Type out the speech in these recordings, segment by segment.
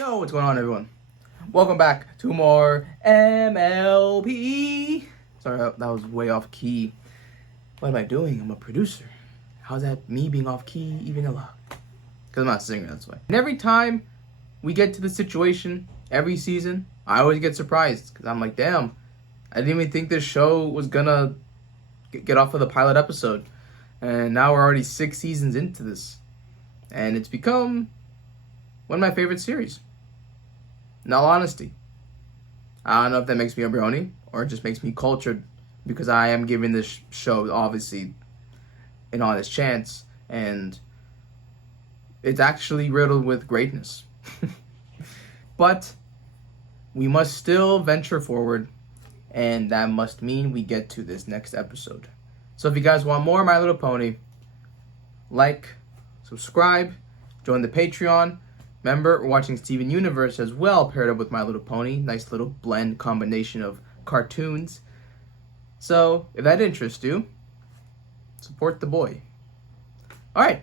Yo, what's going on, everyone? Welcome back to more MLP. Sorry, that was way off key. What am I doing? I'm a producer. How's that me being off key even allowed? Because I'm not a singer, that's why. And every time we get to the situation, every season, I always get surprised. Because I'm like, damn, I didn't even think this show was gonna get off of the pilot episode. And now we're already 6 seasons into this. And it's become one of my favorite series. In all honesty. I don't know if that makes me a brony or it just makes me cultured because I am giving this show, obviously, an honest chance. And it's actually riddled with greatness. But we must still venture forward. And that must mean we get to this next episode. So if you guys want more My Little Pony, like, subscribe, join the Patreon. Remember, we're watching Steven Universe as well, paired up with My Little Pony. Nice little blend combination of cartoons. So, if that interests you, support the boy. Alright,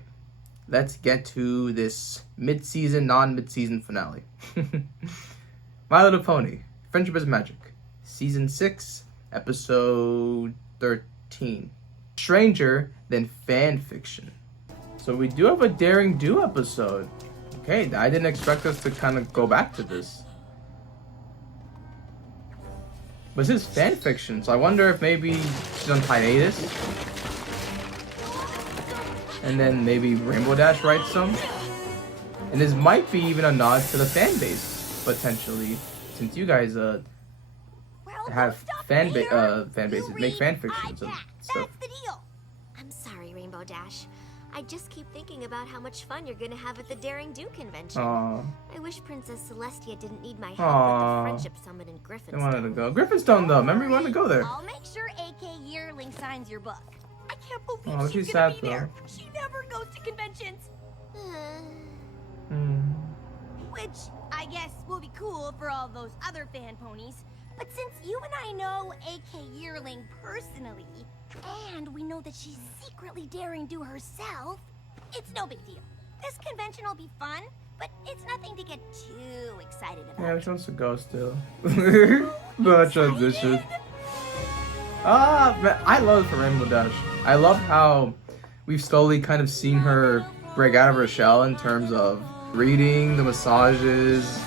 let's get to this mid-season, non-mid-season finale. My Little Pony, Friendship is Magic. Season 6, Episode 13. Stranger Than Fan Fiction. So we do have a Daring Do episode. Okay, I didn't expect us to kind of go back to this. But this is fan fiction, so I wonder if maybe she's on hiatus. And then maybe Rainbow Dash writes some. And this might be even a nod to the fan base, potentially. Since you guys have fan bases, make fan fictions and stuff. That's the deal. I'm sorry, Rainbow Dash. I just keep thinking about how much fun you're gonna have at the Daring Do convention. Aww. I wish Princess Celestia didn't need my help Aww. at the Friendship Summit in Griffinstone. I wanted to go. Griffinstone, though. Remember, we wanted to go there. I'll make sure AK Yearling signs your book. I can't believe Oh, she's sad, be there. though. She never goes to conventions. Which I guess will be cool for all those other fan ponies. But since you and I know AK Yearling personally, and we know that she's secretly Daring Do herself, it's no big deal. This convention will be fun, but it's nothing to get too excited about. Yeah, she wants to go still. The transition. Man, I love it for Rainbow Dash. I love how we've slowly kind of seen her break out of her shell in terms of reading, the massages.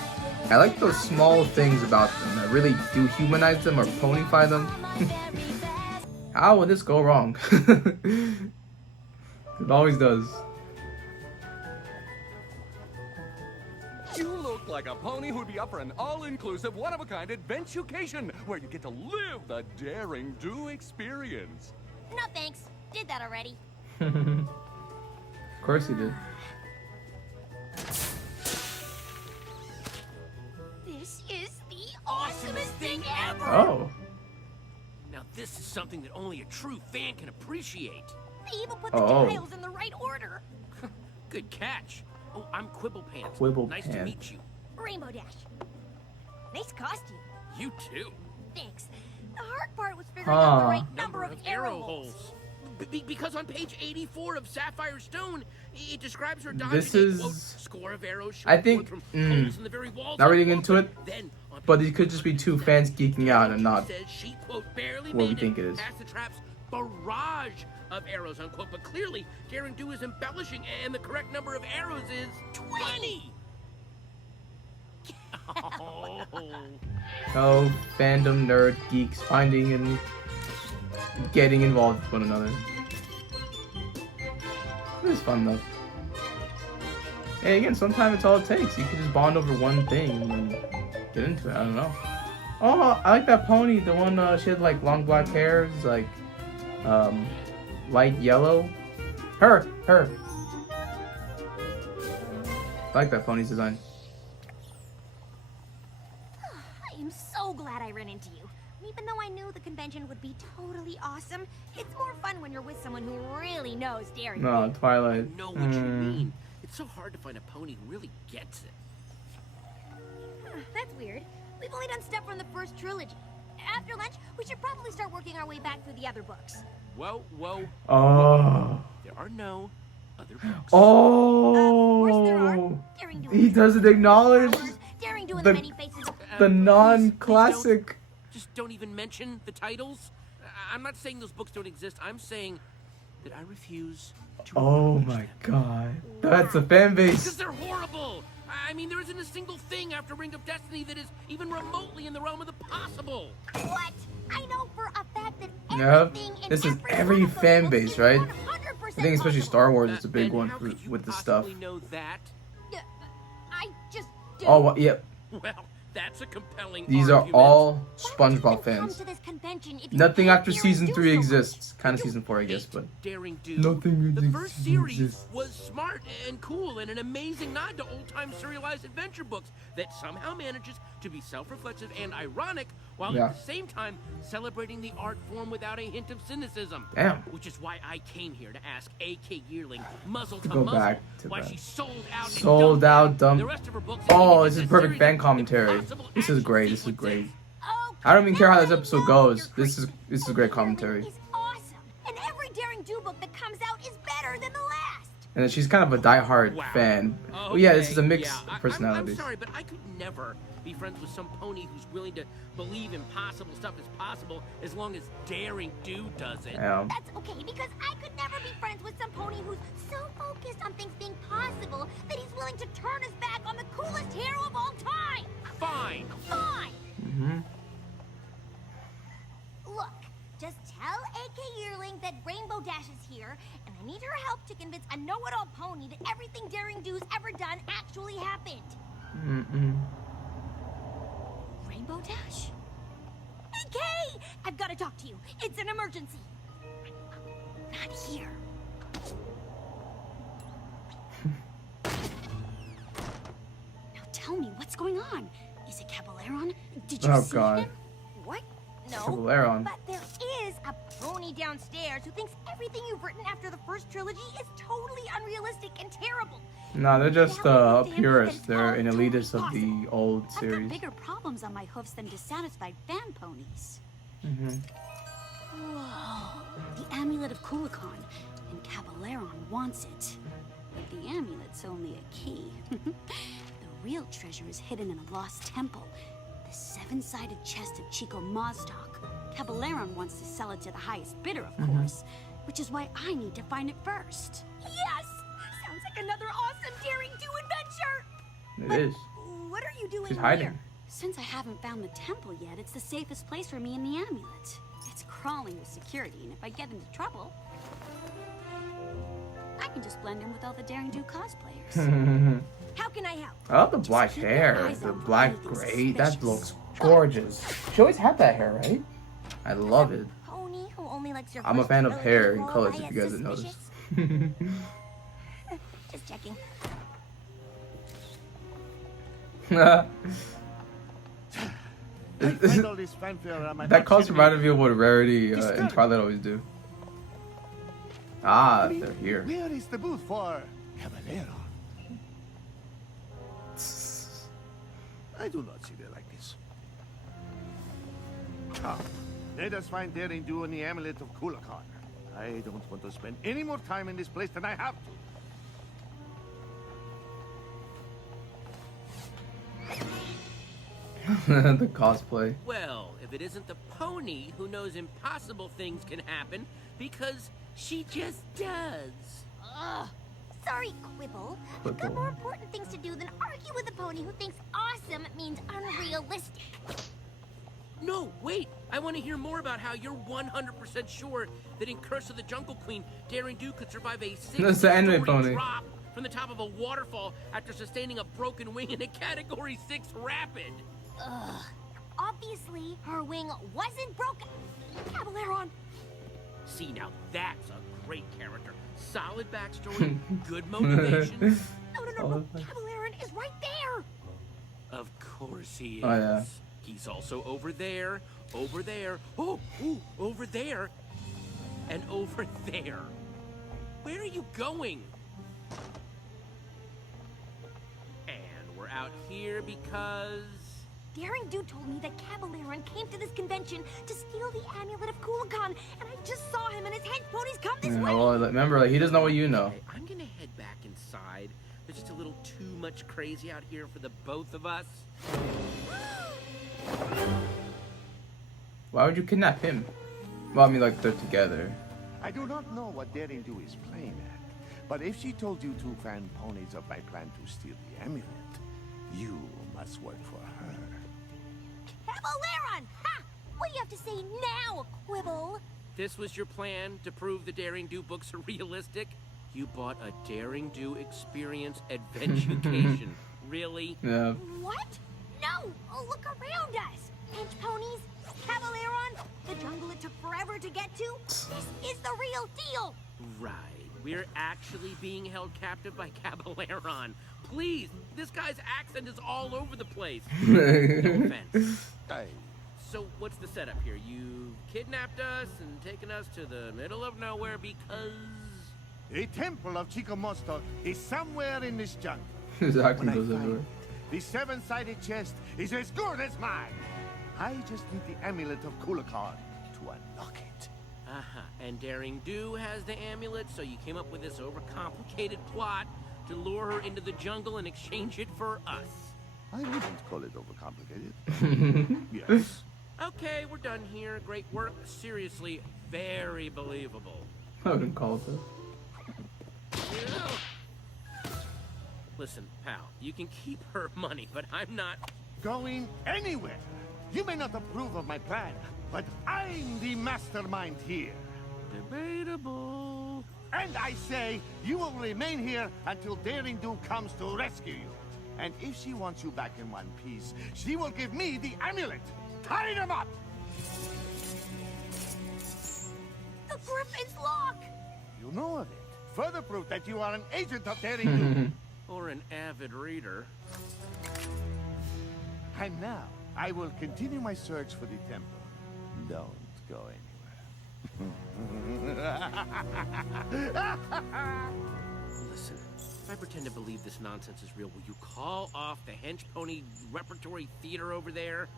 I like those small things about them that really do humanize them or ponify them. How would this go wrong? It always does. You look like a pony who'd be up for an all-inclusive, one-of-a-kind adventucation where you get to live the Daring Do experience. No thanks. Did that already. Of course he did. This is the awesomest thing ever! Oh. Now this is something that only a true fan can appreciate. They even put the Oh. tiles in the right order. Good catch. Oh, I'm Quibblepants. Quibblepants. Nice to meet you. Rainbow Dash. Nice costume. You too. Thanks. The hard part was figuring out the Huh. right number of arrow holes. Because on page 84 of Sapphire Stone, it describes her dodging This a, is- quote, score of arrows I think- from holes in the very walls. Not reading into it, Then, on but page it could just be two fans geeking out and not says she, quote, barely what we made think it is. past the trap's barrage of arrows, unquote. But clearly, Daring Do is embellishing, and the correct number of arrows is 20. Oh. Oh, fandom nerd geeks finding and getting involved with one another. It is fun though. Hey, again, sometimes it's all it takes. You can just bond over one thing and then get into it. I don't know. Oh, I like that pony. The one she had like long black hair, it's like light yellow. Her. I like that pony's design. I am so glad I ran into you. Even though I knew the convention would be totally awesome, it's more fun when you're with someone who really knows Daring. No, Twilight. I know what you mean. It's so hard to find a pony who really gets it. That's weird. We've only done stuff from the first trilogy. After lunch, we should probably start working our way back through the other books. Whoa. Oh. There are no other books. Oh. Of course there are. Daring Do He doesn't acknowledge. doing The- the many faces of... The Please non-classic. don't. Just don't even mention the titles. I'm not saying those books don't exist. I'm saying that I refuse to Oh acknowledge my them. god. That's the fan Because base. they're horrible. I mean, there isn't a single thing after Ring of Destiny that is even remotely in the realm of the possible. What? I know for a fact that Yep. everything in This is every every one of those fan books base, is right? 100% I think especially Star possible. Wars is a big And one how could you with the stuff. possibly know that? I just do. Oh, yep. Well, that's a compelling These are argument. all Why would you SpongeBob even come fans. to this convention if you Nothing hate after Daring season Do 3 so much? exists. Kind of You season 4, I guess, hate but Daring Do. nothing The first series exists. was smart and cool and an amazing nod to old-time serialized adventure books that somehow manages to be self-reflexive and ironic while Yeah. at the same time celebrating the art form without a hint of cynicism. Damn. Which is why I came here to ask A.K. Yearling, muzzle to Go muzzle, back to why that. she sold out and Sold dumped out, the dumped. rest of her books. Oh, and this is a perfect series fan of commentary. impossible This is action great. This is sequences. great. Oh, I don't even care how this now I episode know goes. you're This is crazy. great A.K. commentary. Yearling is awesome, and every Daring Do book that comes out is better than the last. And then she's kind of a diehard Wow. fan. Okay, Well, yeah, this is a mix yeah. of I'm personalities. sorry, but I could never be friends with some pony who's willing to believe impossible stuff is possible as long as Daring Do does it. Yeah. That's okay, because I could never be friends with some pony who's so focused on things being possible that he's willing to turn his back on the coolest hero of all time. Fine. Fine. Mm-hmm. Look, just tell A.K. Yearling that Rainbow Dash is here, and I need her help to convince a know-it-all pony that everything Daring Do's ever done actually happened. Mm-mm. Rainbow Dash? A.K. I've got to talk to you. It's an emergency. Not here. Now tell me, what's going on? Is it Caballeron? Did you Oh, see God. him? What? No. Caballeron. But there is a pony downstairs who thinks everything you've written after the first trilogy is totally unrealistic and terrible. No, they're just Now we need to purists. him They're that an it's all elitist of totally the old I've got series. bigger problems on my hoofs than dissatisfied fan ponies. Mm-hmm. Whoa. The amulet of Kulikon, and Caballeron wants it. But the amulet's only a key. The real treasure is hidden in a lost temple. The seven-sided chest of Chico Mazdoc. Caballeron wants to sell it to the highest bidder, of course. Which is why I need to find it first. Yes! Sounds like another awesome Daring Do adventure! It But is. what are you doing She's hiding. here? Since I haven't found the temple yet, it's the safest place for me and the amulet. It's crawling with security, and if I get into trouble, I can just blend in with all the Daring Do cosplayers. How can I help? I love the black keep your hair. eyes The on black anything gray. That suspicious. looks gorgeous. She always had that hair, right? I love it. Pony who only likes your I'm a first fan of trilogy hair and qualify colors, if as you guys didn't notice. suspicious? Just checking. I find all this fanfare on my That back cost should be- reminded me of what Rarity and Twilight always do. Ah, they're here. Where is the booth for Caballero? I do not see it like this. Come, let us find Daring Do and the amulet of Kulikon. I don't want to spend any more time in this place than I have to. The cosplay. Well, if it isn't the pony who knows impossible things can happen because she just does. Ugh. Sorry, Quibble. I've got Quibble. more important things to do than argue with a pony who thinks awesome means unrealistic. No, wait. I want to hear more about how you're 100% sure that in Curse of the Jungle Queen, Daring Do could survive a That's the anime 60-story pony. drop from the top of a waterfall after sustaining a broken wing in a Category 6 rapid. Ugh. Obviously, her wing wasn't broken. Caballeron. See, now that's a great character. Solid backstory, good motivation. No. Caballeron is right there. Of course he is. Oh, yeah. He's also over there, over there, and over there. Where are you going? And we're out here because... Daring Do told me that Caballeron came to this convention to steal the amulet of Kulikon, and I just saw him and his hench ponies come this Yeah, way. well, remember, like, he doesn't know what you know. Okay, I'm gonna head back inside. There's just a little too much crazy out here for the both of us. Why would you kidnap him? Well, I mean, like, they're together. I do not know what Daring Do is playing at, but if she told you two fan ponies of my plan to steal the amulet, you must work for her. Caballeron! Ha! What do you have to say now, Quibble? This was your plan to prove the Daring Do books are realistic? You bought a Daring Do experience adventucation. Really? Yeah. What? No! Oh, look around us! Hench ponies, Caballeron, the jungle it took forever to get to. This is the real deal! Right. We're actually being held captive by Caballeron. Please, this guy's accent is all over the place. No offense. So what's the setup here? You kidnapped us and taken us to the middle of nowhere because... The temple of Chicomosto is somewhere in this jungle. Exactly, When I goes find everywhere. it, the seven-sided chest is as good as mine. I just need the amulet of Kulakon to unlock it. Uh-huh. And Daring Do has the amulet, so you came up with this overcomplicated plot to lure her into the jungle and exchange it for us. I wouldn't call it overcomplicated. Yes. Okay, we're done here. Great work. Seriously, very believable. I wouldn't call it that. Listen, pal, you can keep her money, but I'm not... Going anywhere. You may not approve of my plan, but I'm the mastermind here. Debatable. And I say, you will remain here until Daring Do comes to rescue you. And if she wants you back in one piece, she will give me the amulet. Tie them up! The Griffin's lock! You know of it. Further proof that you are an agent of Daring Do. Or an avid reader. And now, I will continue my search for the temple. Don't go anywhere. Listen, if I pretend to believe this nonsense is real, will you call off the hench pony repertory theater over there?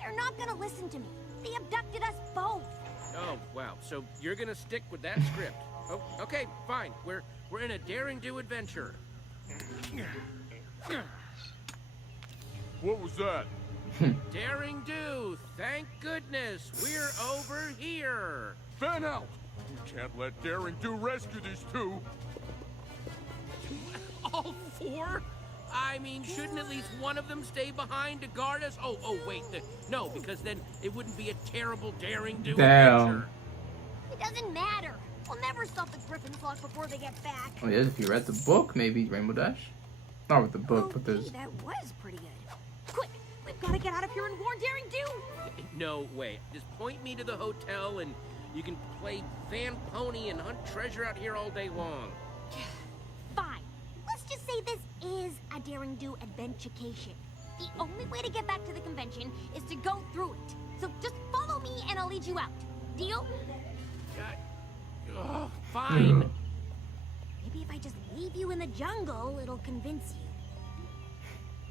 They're not gonna listen to me. They abducted us both. Oh, wow. So you're gonna stick with that script. Oh, okay, fine. We're in a Daring Do adventure. What was that? Daring Do, thank goodness, we're over here. Fan out! You can't let Daring Do rescue these two. All four? I mean, shouldn't at least one of them stay behind to guard us? Oh, wait, no, because then it wouldn't be a terrible Daring Do adventure. It doesn't matter. We'll never stop the Griffin's lock before they get back. Oh, yes, if you read the book, maybe Rainbow Dash. Not with the book, but there's... That was pretty good. Quick, we've got to get out of here and warn Daring Do. No way. Just point me to the hotel and you can play Fan Pony and hunt treasure out here all day long. Fine. Let's just say this is a Daring Do adventurecation. The only way to get back to the convention is to go through it. So just follow me and I'll lead you out. Deal? Fine. Maybe if I just leave you in the jungle, it'll convince you.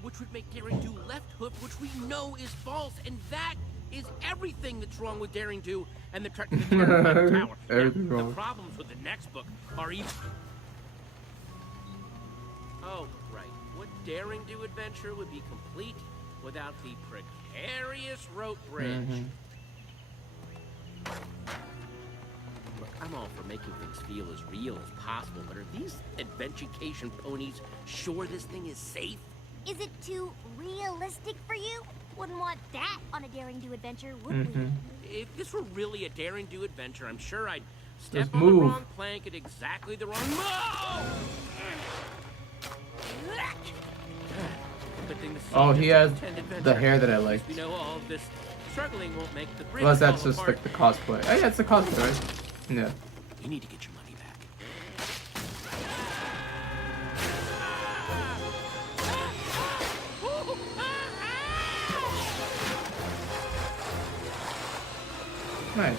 Which would make Daring Do left hoof, which we know is false, and that is everything that's wrong with Daring Do and the Terrifying Tower. Everything Now, wrong. the problems with the next book are even... Oh, right. What Daring Do adventure would be complete without the precarious rope bridge? Look, I'm all for making things feel as real as possible, but are these adventurecation ponies sure this thing is safe? Is it too realistic for you? Wouldn't want that on a Daring Do adventure, would we? If this were really a Daring Do adventure, I'm sure I'd step Just on move. the wrong plank at exactly the wrong... Good thing this is Oh, all he just a has pretend adventure. the hair that I like. We know all of this struggling won't make the bridge Unless that's fall just apart. like the cosplay. Oh yeah, it's the cosplay, right? Yeah. You need to get your money back. Nice.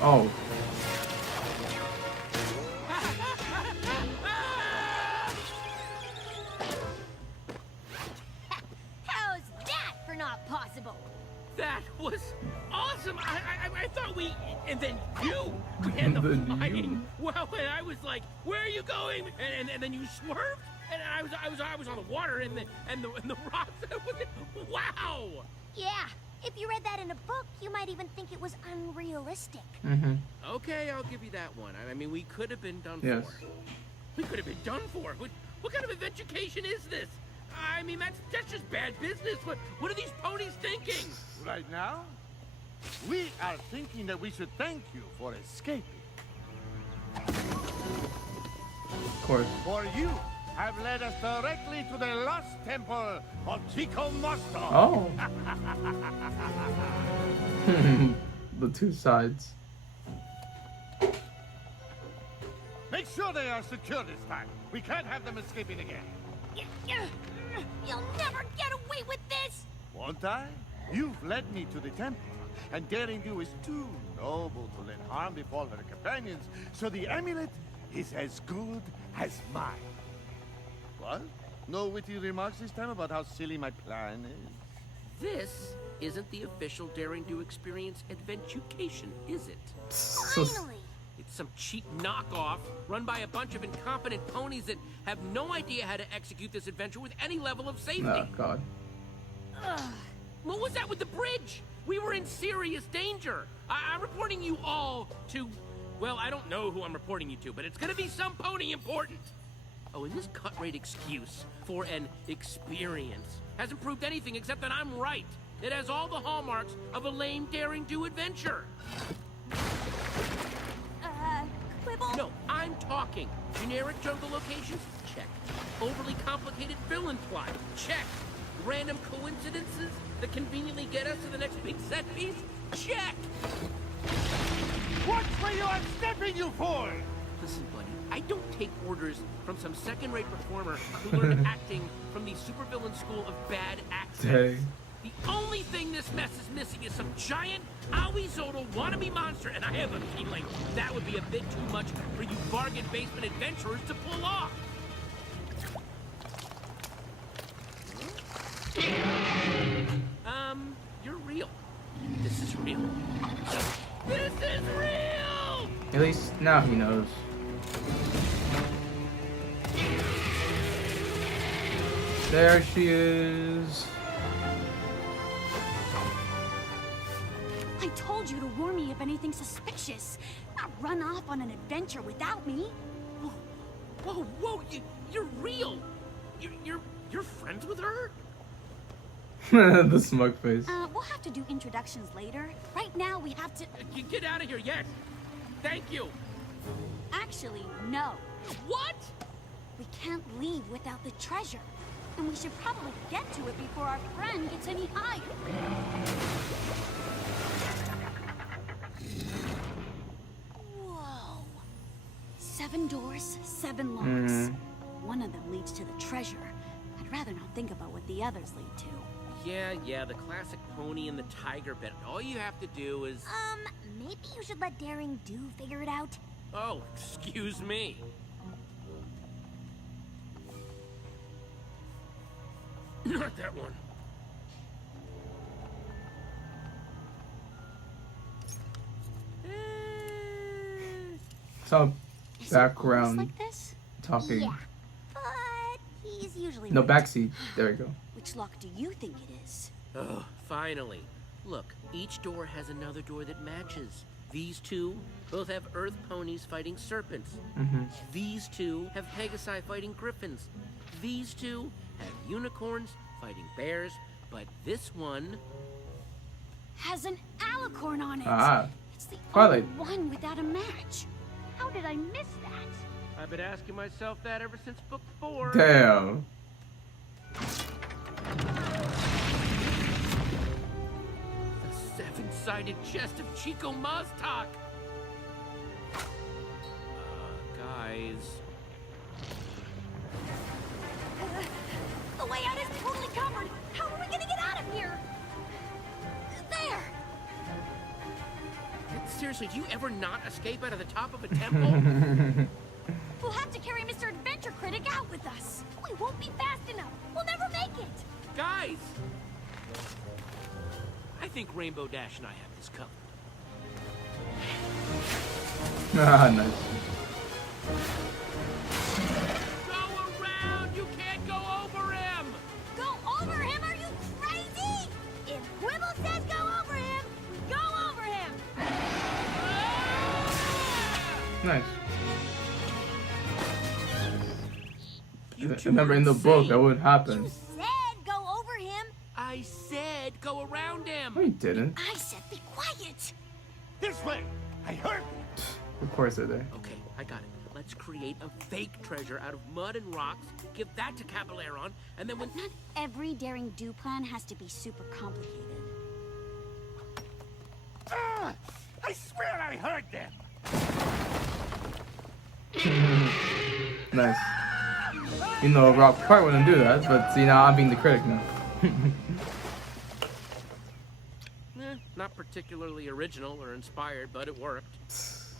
Oh. How's that for not possible? That was awesome! I thought we... And then you ran the Then you. flying... Well, and I was like, where are you going? And then you swerved? And I was on the water and the rocks. Wow. Yeah, if you read that in a book, you might even think it was unrealistic. Mm-hmm. Okay, I'll give you that one. I mean, we could have been done Yes. for. We could have been done for. What kind of adventucation is this? I mean, that's just bad business. What are these ponies thinking? Right now, we are thinking that we should thank you for escaping. Of course. For you have led us directly to the lost temple of Chico Master. Oh. The two sides. Make sure they are secure this time. We can't have them escaping again. You'll never get away with this! Won't I? You've led me to the temple, and Daring Do is too noble to let harm befall her companions, so the amulet is as good as mine. What? No witty remarks this time about how silly my plan is? This isn't the official Daring Do Experience Adventucation, is it? Finally! It's some cheap knockoff run by a bunch of incompetent ponies that have no idea how to execute this adventure with any level of safety. Oh God. What was that with the bridge? We were in serious danger. I'm reporting you all to... Well, I don't know who I'm reporting you to, but it's gonna be some pony important. Oh, and this cut-rate excuse for an experience hasn't proved anything except that I'm right. It has all the hallmarks of a lame Daring Do adventure. Quibble? No, I'm talking. Generic jungle locations? Check. Overly complicated villain plot? Check. Random coincidences that conveniently get us to the next big set piece? Check. Watch where you are stepping, you fool! Listen, buddy, I don't take orders from some second-rate performer who learned acting from the supervillain school of bad accents. Dang. The only thing this mess is missing is some giant Aoizodal wannabe monster, and I have a feeling that would be a bit too much for you bargain basement adventurers to pull off. You're real. This is real. This is real! At least now he knows. There she is. I told you to warn me if anything suspicious. Not run off on an adventure without me. Whoa, you're real. You're friends with her? The smug face. We'll have to do introductions later. Right now, we have to... You get out of here, yes. Thank you. Actually, no. What? We can't leave without the treasure. And we should probably get to it before our friend gets any higher. Whoa. 7 doors, 7 locks. One of them leads to the treasure. I'd rather not think about what the others lead to. Yeah, the classic pony and the tiger bit. All you have to do is... Maybe you should let Daring Do figure it out. Oh, excuse me. Not that one. Some Is it always background like this? talking. Yeah, but he's usually No, right. backseat. There you go. Which lock do you think it is? Oh, finally. Look, each door has another door that matches. These two both have earth ponies fighting serpents. These two have Pegasi fighting griffins. These two have unicorns fighting bears. But this one... Has an alicorn on it. Ah. It's the Twilight. only one without a match. How did I miss that? I've been asking myself that ever since book 4. Damn. The 7-sided chest of Chico Maztak. Guys. The way out is totally covered. How are we gonna get out of here? There. Seriously, do you ever not escape out of the top of a temple? We'll have to carry Mr. Adventure Critic out with us. We won't be fast enough. We'll never make it. Guys! I think Rainbow Dash and I have this covered. Ah, nice. Go around, you Nice. You two Remember, are in the book, insane. that would happen. You said go over him. I said go around him. No, you didn't. I said be quiet. This way! I heard you! Of course I did. Okay, I got it. Let's create a fake treasure out of mud and rocks, give that to Cabaleron, and then when... Not every daring do plan has to be super complicated. Ah! I swear I heard them! Nice. You know, Rock probably wouldn't do that, but see, now I'm being the critic now. Not particularly original or inspired, but it worked.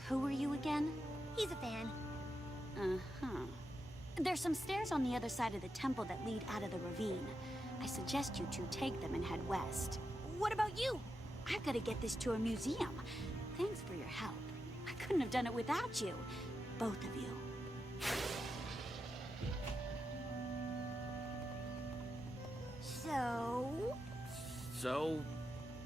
Who are you again? He's a fan. Uh-huh. There's some stairs on the other side of the temple that lead out of the ravine. I suggest you two take them and head west. What about you? I've got to get this to a museum. Thanks for your help. I couldn't have done it without you. Both of you. So,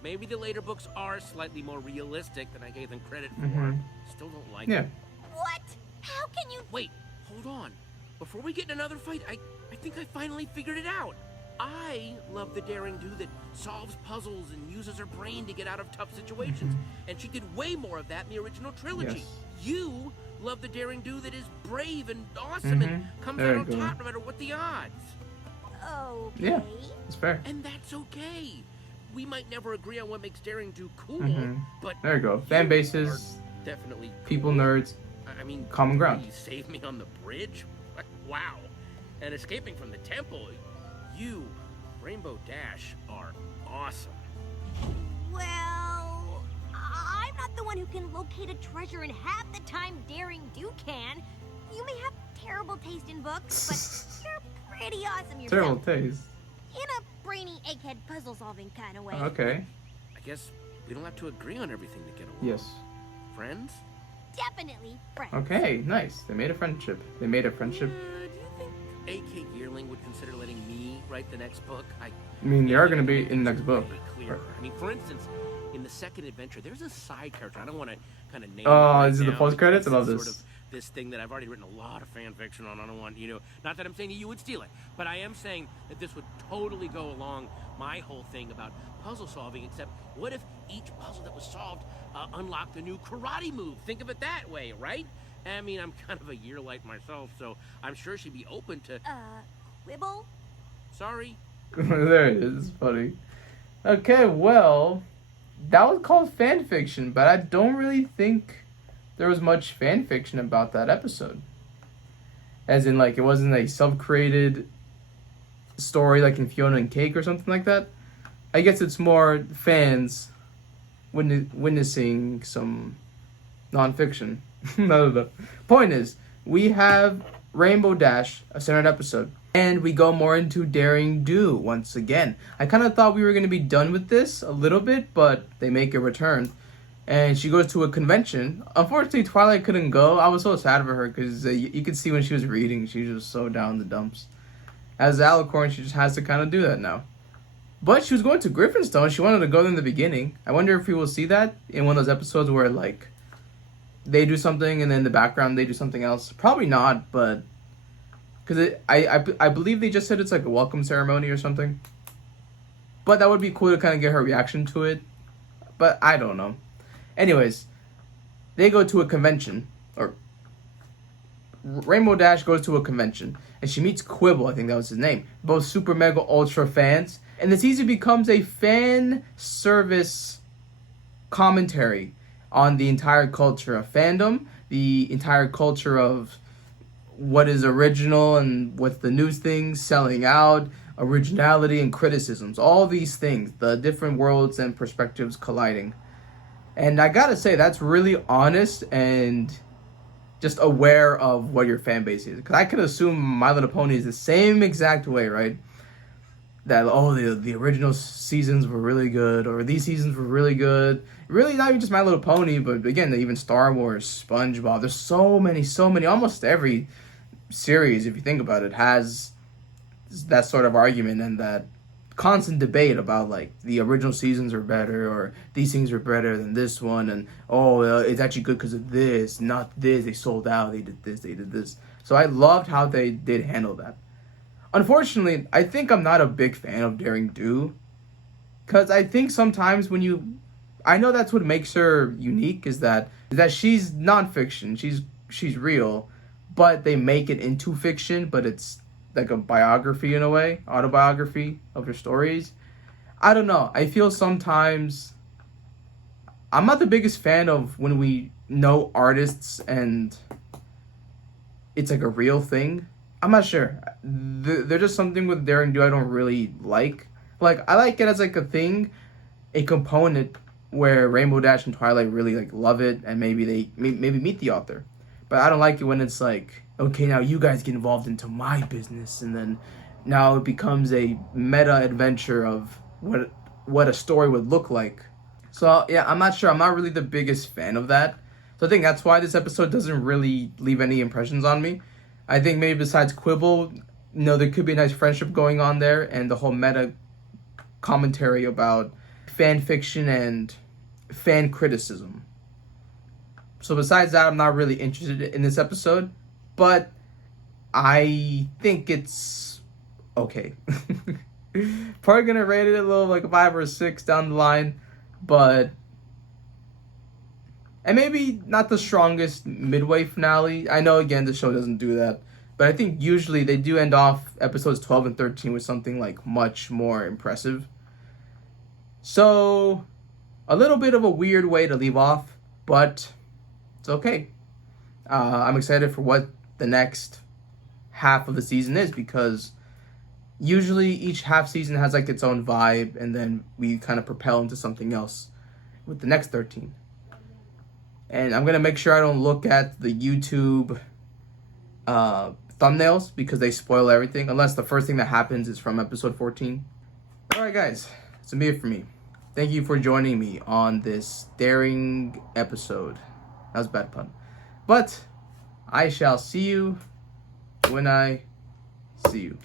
maybe the later books are slightly more realistic than I gave them credit for. Mhm. Still don't like Yeah. it. What? How can you? Wait, hold on. Before we get in another fight, I think I finally figured it out. I love the daring do that solves puzzles and uses her brain to get out of tough situations. And she did way more of that in the original trilogy. Yes. You love the daring do that is brave and awesome and comes There out you on go. top no matter what the odds. Okay. Yeah. It's fair. And that's okay. We might never agree on what makes daring do cool, but There you go. Fan bases, are definitely people, cool. nerds, I mean, common ground. You saved me on the bridge? Wow. And escaping from the temple. You, Rainbow Dash, are awesome. Well, I'm not the one who can locate a treasure in half the time Daring Do can. You may have terrible taste in books, but you're pretty awesome yourself. Terrible taste. In a brainy egghead puzzle-solving kind of way. Okay. I guess we don't have to agree on everything to get along. Yes. Friends? Definitely friends. Okay, nice. They made a friendship. They made a friendship. Do you think AK Yearling would consider letting me write the next book? I mean, they are going to be in the next book. Clearer. I mean, for instance, in the second adventure, there's a side character. I don't want to kind of name. Oh, it is it the now post credits? I because love it's this. Sort of this thing that I've already written a lot of fan fiction on. I don't want, not that I'm saying that you would steal it, but I am saying that this would totally go along my whole thing about puzzle solving. Except, what if each puzzle that was solved unlocked a new karate move? Think of it that way, right? I mean, I'm kind of a yearlight myself, so I'm sure she'd be open to. Quibble? Sorry. There it is. It's funny. Okay, well, that was called fan fiction, but I don't really think there was much fan fiction about that episode. As in, like, it wasn't a self-created story like in Fiona and Cake or something like that. I guess it's more fans witnessing some non-fiction. No. Point is, we have Rainbow Dash, a centered episode, and we go more into Daring Do once again. I kind of thought we were going to be done with this a little bit, but they make a return. And she goes to a convention. Unfortunately, Twilight couldn't go. I was so sad for her because you could see when she was reading, she was just so down in the dumps. As Alicorn, she just has to kind of do that now. But she was going to Griffinstone. She wanted to go there in the beginning. I wonder if we will see that in one of those episodes where, like, they do something and then in the background they do something else. Probably not, but because I believe they just said it's like a welcome ceremony or something. But that would be cool to kind of get her reaction to it. But I don't know. Anyways, they go to a convention, or Rainbow Dash goes to a convention, and she meets Quibble, I think that was his name, both super mega ultra fans, and this easily becomes a fan service commentary on the entire culture of fandom, the entire culture of what is original and what's the new things, selling out, originality and criticisms, all these things, the different worlds and perspectives colliding. And I gotta say, that's really honest and just aware of what your fan base is. Because I could assume My Little Pony is the same exact way, right? That, the original seasons were really good, or these seasons were really good. Really, not even just My Little Pony, but again, even Star Wars, SpongeBob. There's so many. Almost every series, if you think about it, has that sort of argument and that constant debate about like the original seasons are better or these things are better than this one, and it's actually good because of this, not this. They sold out. They did this. They did this. So I loved how they did handle that. Unfortunately, I think I'm not a big fan of Daring Do, because I think sometimes I know that's what makes her unique is that she's nonfiction. She's real, but they make it into fiction, but it's like a biography in a way, autobiography of her stories. I don't know. I feel sometimes I'm not the biggest fan of when we know artists and it's like a real thing. I'm not sure. There's just something with Daring Do I don't really like. Like, I like it as like a thing, a component where Rainbow Dash and Twilight really like love it and maybe they maybe meet the author. But I don't like it when it's like, okay, now you guys get involved into my business, and then now it becomes a meta adventure of what a story would look like. So yeah, I'm not sure. I'm not really the biggest fan of that. So I think that's why this episode doesn't really leave any impressions on me. I think maybe besides Quibble, there could be a nice friendship going on there, and the whole meta commentary about fan fiction and fan criticism. So besides that, I'm not really interested in this episode, but I think it's okay. Probably gonna rate it a little like a 5 or a 6 down the line, and maybe not the strongest midway finale. I know again the show doesn't do that, but I think usually they do end off episodes 12 and 13 with something like much more impressive. So a little bit of a weird way to leave off, but it's okay. I'm excited for what the next half of the season is, because usually each half season has like its own vibe, and then we kind of propel into something else with the next 13. And I'm going to make sure I don't look at the YouTube thumbnails because they spoil everything, unless the first thing that happens is from episode 14. Alright guys, that's it for me. Thank you for joining me on this daring episode. That was a bad pun. But I shall see you when I see you.